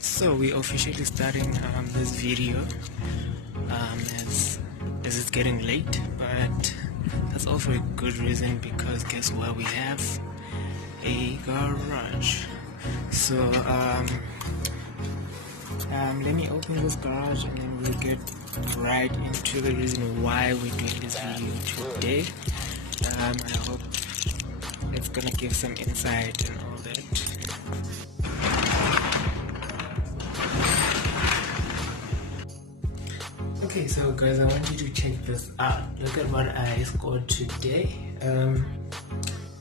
So we're officially starting this video as it's getting late, but that's all for a good reason, because guess what, we have a garage. So let me open this garage and then we'll get right into the reason why we're doing this video today. I hope it's gonna give some insight and all that. Okay, so guys, I want you to check this out. Look at what I scored today.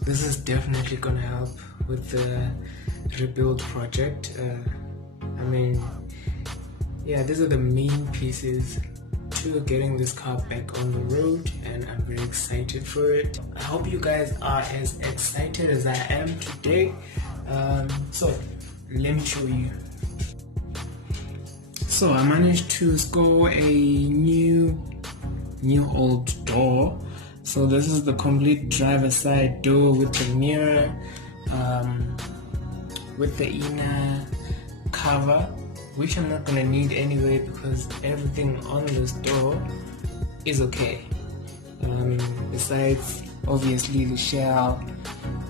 This is definitely gonna help with the rebuild project. I mean, yeah, these are the main pieces to getting this car back on the road, and I'm very excited for it. I hope you guys are as excited as I am today. So let me show you. So I managed to score a new old door. So this is the complete driver side door with the mirror, with the inner cover, which I'm not gonna need anyway because everything on this door is okay. Besides obviously the shell,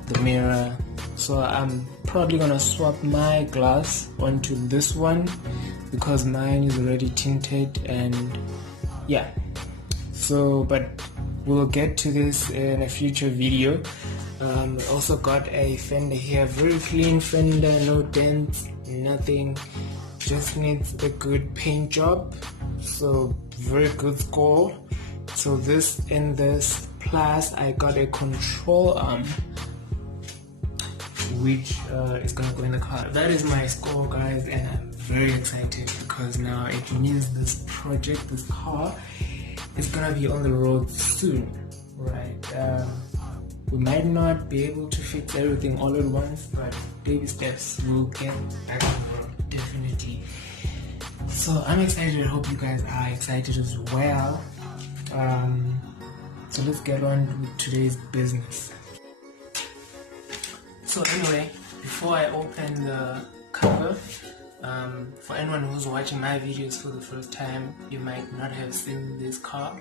the mirror. So I'm probably gonna swap my glass onto this one because mine is already tinted, and yeah. So but we'll get to this in a future video. We also got a fender here, very clean fender, no dents, nothing, just needs a good paint job. So very good score. So this in this, plus I got a control arm which is gonna go in the car. That is my score, guys, and I'm very excited because now it means this project, this car, is gonna be on the road soon, right? We might not be able to fix everything all at once, but baby steps, we'll get back on the road, definitely. So I'm excited. I hope you guys are excited as well. So let's get on with today's business. So anyway, before I open the cover, for anyone who's watching my videos for the first time, you might not have seen this car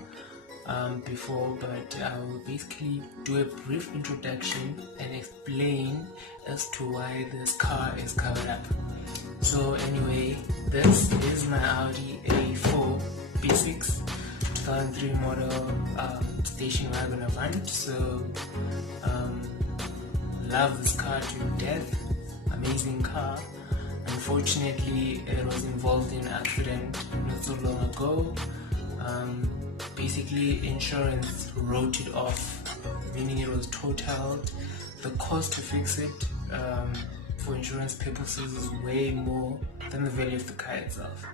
before, but I will basically do a brief introduction and explain as to why this car is covered up. So anyway, this is my Audi A4 B6 2003 model station wagon avant. So love this car to death, amazing car. Unfortunately, it was involved in an accident not so long ago. Basically, insurance wrote it off, meaning it was totaled. The cost to fix it for insurance purposes is way more than the value of the car itself.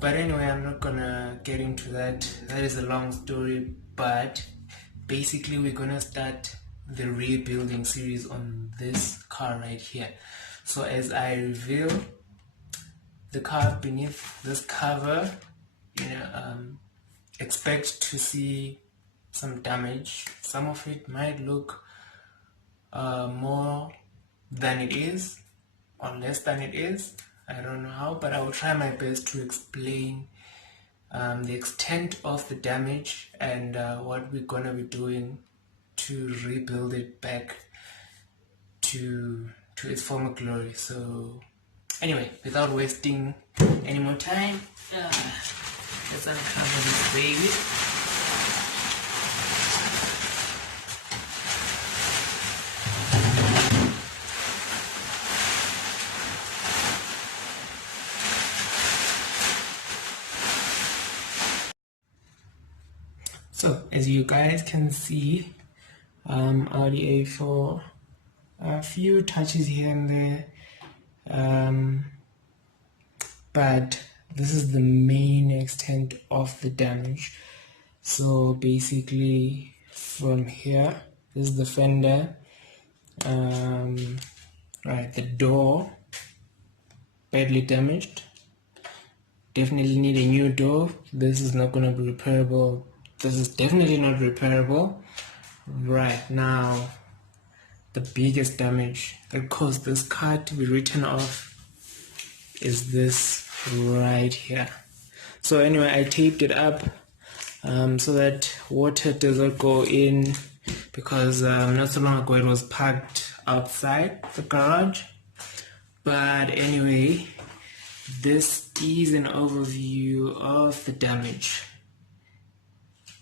But anyway, I'm not gonna get into that. That is a long story, but basically we're gonna start the rebuilding series on this car right here. So as I reveal the car beneath this cover, expect to see some damage. Some of it might look more than it is or less than it is. I don't know how, but I will try my best to explain the extent of the damage and what we're gonna be doing to rebuild it back to its former glory. So anyway, without wasting any more time, let's uncover this baby. So as you guys can see, Audi A4, a few touches here and there, but this is the main extent of the damage. So basically from here, this is the fender, right, the door, badly damaged, definitely need a new door. This is not going to be repairable. This is definitely not repairable. Right now, the biggest damage that caused this car to be written off is this right here. So anyway, I taped it up so that water doesn't go in, because not so long ago it was parked outside the garage. But anyway, this is an overview of the damage.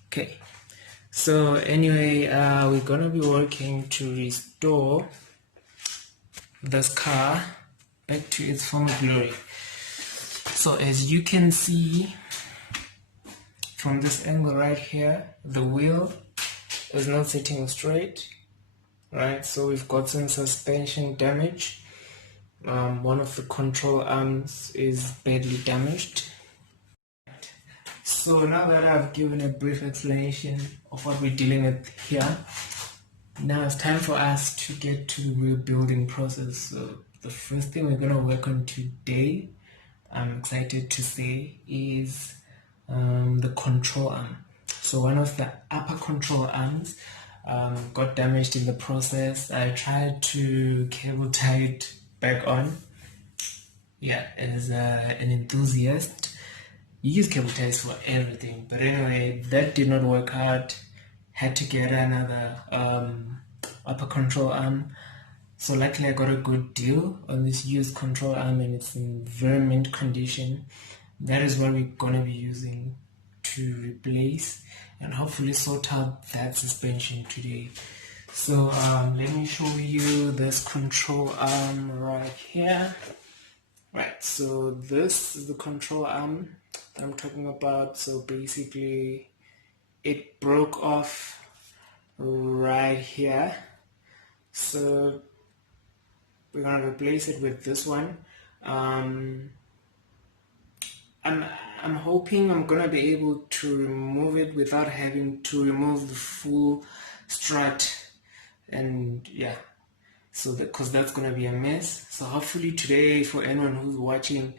Okay, so anyway, we're gonna be working to restore this car back to its former glory. So as you can see from this angle right here, the wheel is not sitting straight, right? So we've got some suspension damage. One of the control arms is badly damaged. So now that I've given a brief explanation of what we're dealing with here, now it's time for us to get to the rebuilding process. So the first thing we're going to work on today, I'm excited to say, is the control arm. So one of the upper control arms got damaged in the process. I tried to cable tie it back on. Yeah, as an enthusiast, you use cable ties for everything, but anyway, that did not work out. Had to get another upper control arm. So luckily I got a good deal on this used control arm, and it's in very mint condition. That is what we're going to be using to replace and hopefully sort out that suspension today. So let me show you this control arm right here. Right, so this is the control arm I'm talking about. So basically it broke off right here, so we're gonna replace it with this one. I'm hoping I'm gonna be able to remove it without having to remove the full strut, and yeah, so because that's gonna be a mess. So hopefully today, for anyone who's watching,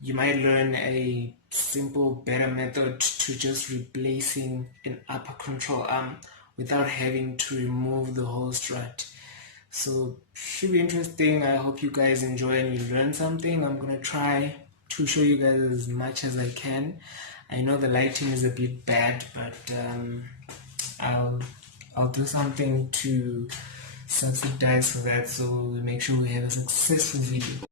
you might learn a simple, better method to just replacing an upper control arm without having to remove the whole strut. So should be interesting. I hope you guys enjoy and you learn something. I'm gonna try to show you guys as much as I can. I know the lighting is a bit bad, but I'll do something to subsidize for that, so we make sure we have a successful video.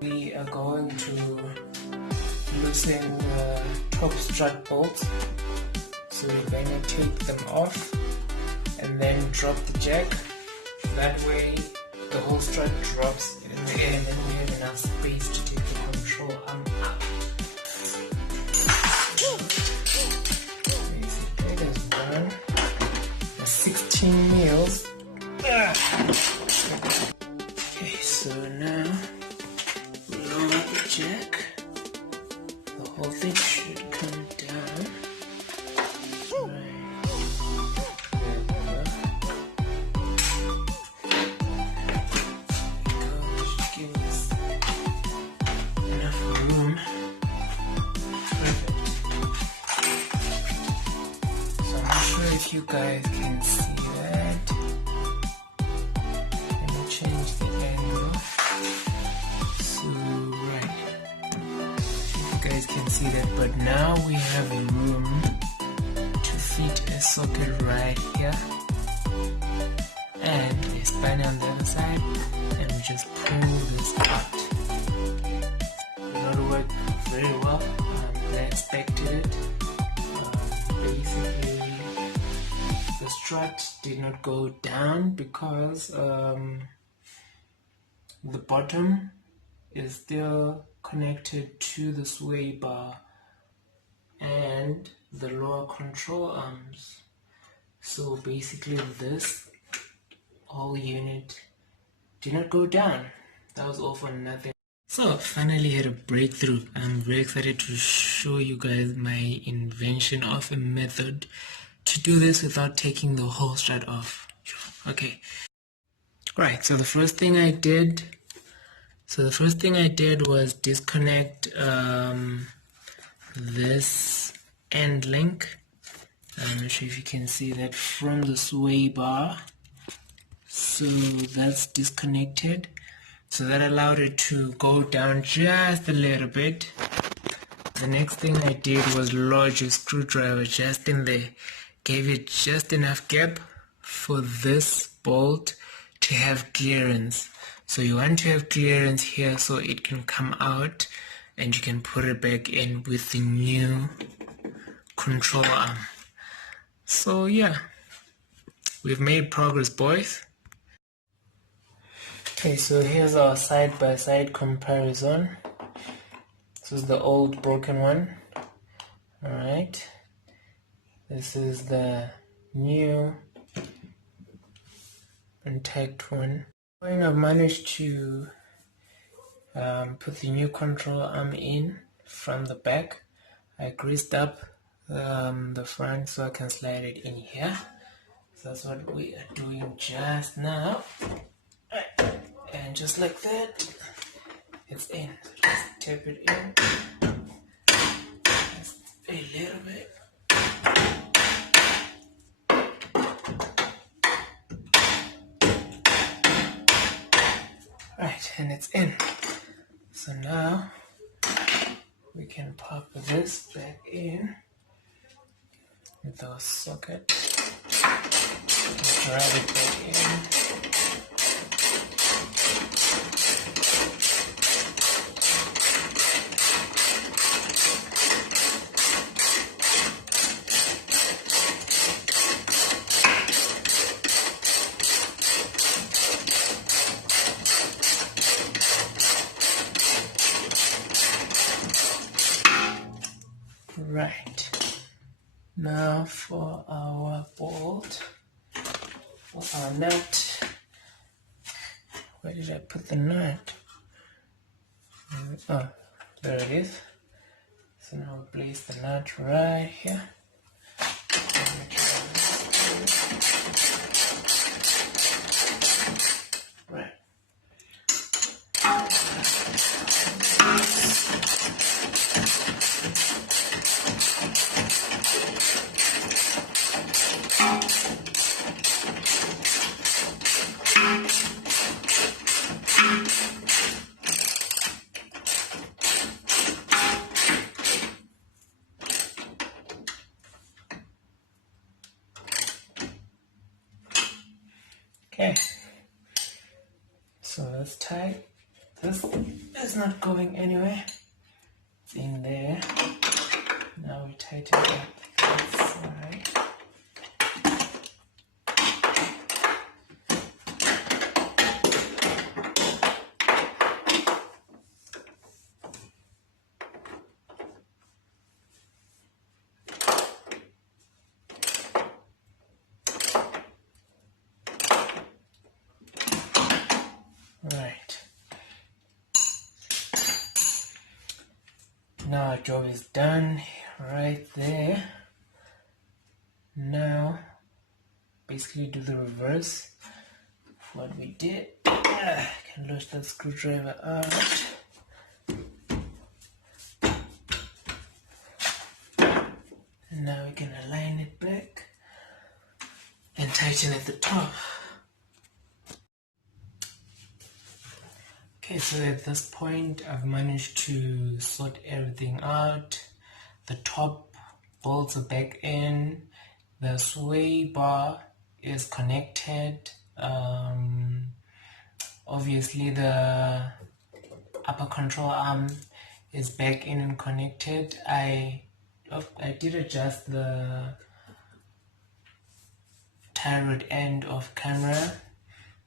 We are going to loosen the top strut bolts, so we're going to take them off and then drop the jack. That way the whole strut drops in the air, and then we have enough space to take the control arm out. Basically there's one, 16 mils. Okay, so now lower the jack. whole thing should come down. Right. Give us enough room. Perfect. So I'm not sure if you guys can see that. Let me change the angle. So right. You guys can see that, but now we have room to fit a socket right here and a spanner on the other side, and we just pull this out. It did not work very well. I expected it. Basically, the strut did not go down because the bottom is still connected to the sway bar and the lower control arms. So basically this whole unit did not go down. That was all for nothing. So finally had a breakthrough. I'm very excited to show you guys my invention of a method to do this without taking the whole strut off. Okay. Right, so the first thing I did was disconnect this end link. I'm not sure if you can see that from the sway bar. So that's disconnected. So that allowed it to go down just a little bit. The next thing I did was lodge a screwdriver just in there. Gave it just enough gap for this bolt to have clearance. So you want to have clearance here so it can come out and you can put it back in with the new control arm. So yeah, we've made progress, boys. Okay, so here's our side-by-side comparison. This is the old broken one. Alright. This is the new intact one. I've managed to put the new control arm in from the back. I greased up the front so I can slide it in here. So that's what we are doing just now. And just like that, it's in. So just tap it in. Just a little bit. Right, and it's in. So now we can pop this back in with our socket. Drag it back in. Right, now for our bolt, for our nut. Where did I put the nut? Oh, there it is. So now we place the nut right here. Right. Okay, so that's tight. This is not going anywhere. It's in there. Now we tighten it up that side. Right. Now our job is done right there. Now basically do the reverse of what we did. I can lose that screwdriver out. Now we can align it back and tighten at the top. Okay, so at this point I've managed to sort everything out. The top bolts are back in, the sway bar is connected, obviously the upper control arm is back in and connected. I did adjust the tie rod end of camera.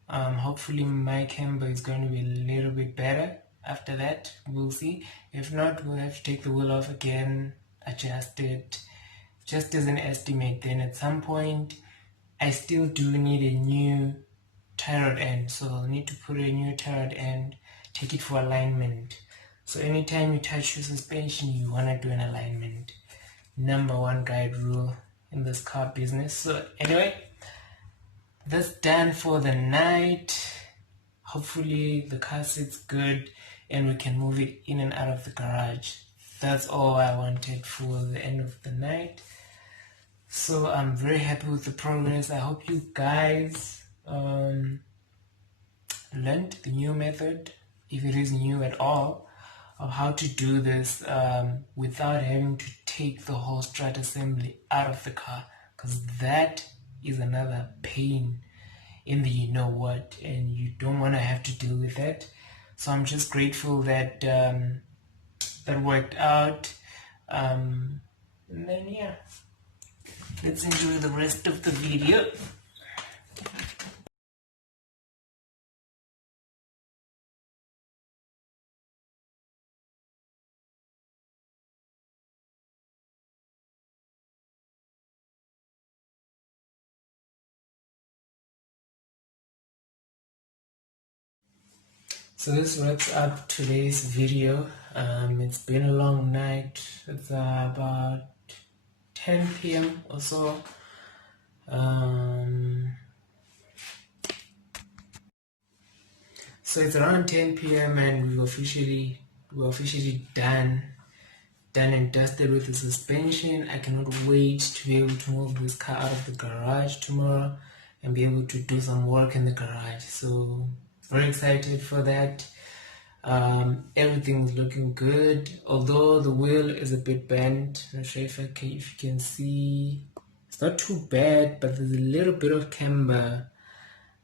Hopefully my camber is going to be a little bit better after that. We'll see. If not, we'll have to take the wheel off again, adjust it, just as an estimate. Then at some point I still do need a new tie rod end, so I'll need to put a new tie rod end, take it for alignment. So anytime you touch your suspension, you want to do an alignment. Number one guide rule in this car business. So anyway, that's done for the night. Hopefully the car sits good and we can move it in and out of the garage. That's all I wanted for the end of the night. So I'm very happy with the progress. I hope you guys learned the new method, if it is new at all, of how to do this without having to take the whole strut assembly out of the car, because that is another pain in the you know what, and you don't want to have to deal with that. So I'm just grateful that that worked out. And then yeah, let's enjoy the rest of the video. So this wraps up today's video. It's been a long night. It's about 10 p.m. or so. So it's around 10 p.m. and we're officially done and dusted with the suspension. I cannot wait to be able to move this car out of the garage tomorrow and be able to do some work in the garage. So very excited for that. Everything's looking good, although the wheel is a bit bent. I'm not sure if you can see. It's not too bad, but there's a little bit of camber.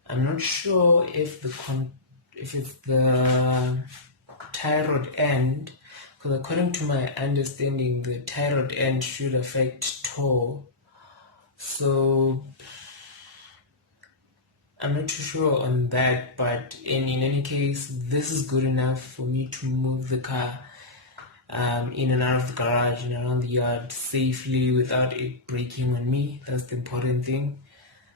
I'm not sure if it's the tie rod end, because according to my understanding, the tie rod end should affect toe. So I'm not too sure on that, but in any case, this is good enough for me to move the car in and out of the garage and around the yard safely without it breaking on me. That's the important thing.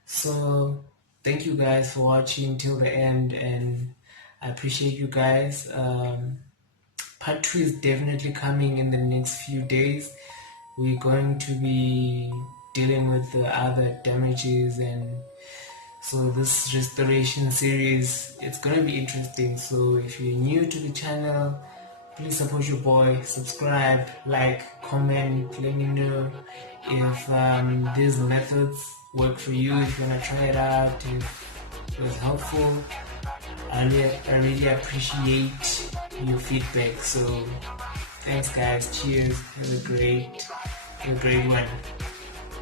So thank you guys for watching till the end, and I appreciate you guys. Part 2 is definitely coming in the next few days. We're going to be dealing with the other damages, and so this restoration series, it's going to be interesting. So if you're new to the channel, please support your boy, subscribe, like, comment, let me know if these methods work for you, if you want to try it out, if it was helpful. I really appreciate your feedback. So thanks guys, cheers, have a great one,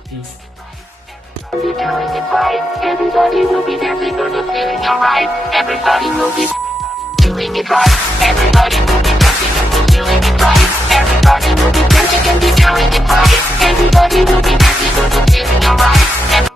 peace. Doing it right. Everybody will be dancing on the feeling alright. Everybody will be doing it right. Everybody will be dancing and be feeling it right. Everybody will be dancing and be doing it right. Everybody will be dancing on the feeling alright.